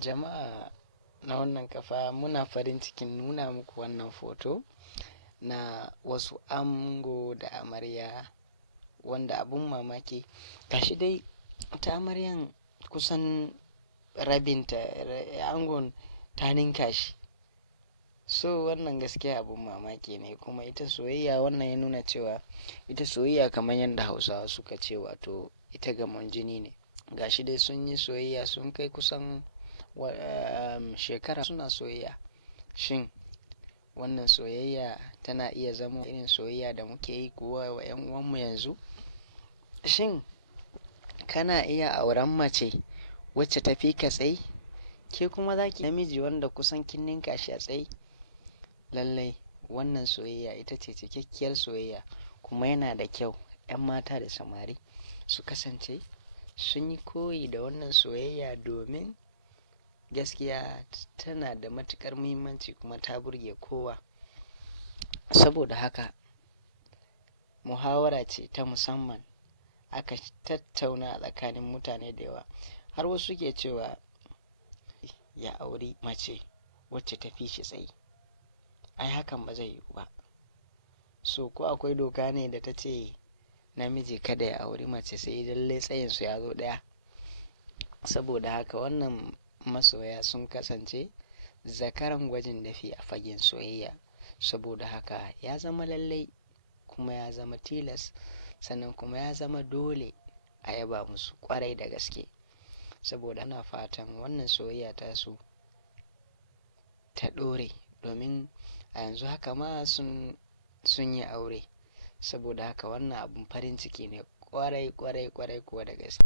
Jama'a na wannan kafa, muna farin cikin nuna muku wannan foto na wasu ango da amarya, wanda abun mamaki gashi dai ta amaryan kusan rabinta, angon ta ninka shi. So wannan gaskiya abun mamaki ne, kuma ita soyayya, wannan ya nuna cewa ita soyayya kamar yadda Hausawa suka ce, wato ita gamon jini ne. Gashi dai sun yi soyayya sun kai kusan shekara suna soyayya. Shin wannan soyayya tana iya zama irin soyayya da muke yi kuwa wa 'yan uwanmu yanzu? Shin kana iya auren mace wacce ta fi ka tsayi, ke kuma za ki namiji wanda kusan kin ninka shi a tsayi? Lallai wannan soyayya ita ce cikakkiyar soyayya, kuma yana da kyau 'yan mata da samari su kasance sun yi koyi da wannan soyayya, domin gaskiya tana da matuƙar muhimmanci kuma ta burge kowa. Saboda haka muhawara ce ta musamman aka tattauna a tsakanin mutane da yawa, har wasu ke cewa ya auri mace wacce ta fi shi tsayi. Ai hakan ba zai yiwu ba. So ko akwai doka ne da ta ce namiji kada ya auri mace sai lallai tsayinsu ya zo ɗaya? Saboda haka wannan masoya sun kasance zakaran gwajin dafi a fagen soyayya. Saboda haka ya zama lallai, kuma ya zama tilas, sannan kuma ya zama dole a yaba musu ƙwarai da gaske. Saboda ana fatan wannan soyayya tasu ta ɗore, domin a yanzu haka ma sun yi aure. Saboda haka wannan abun farin ciki ne ƙwarai kuwa da gaske.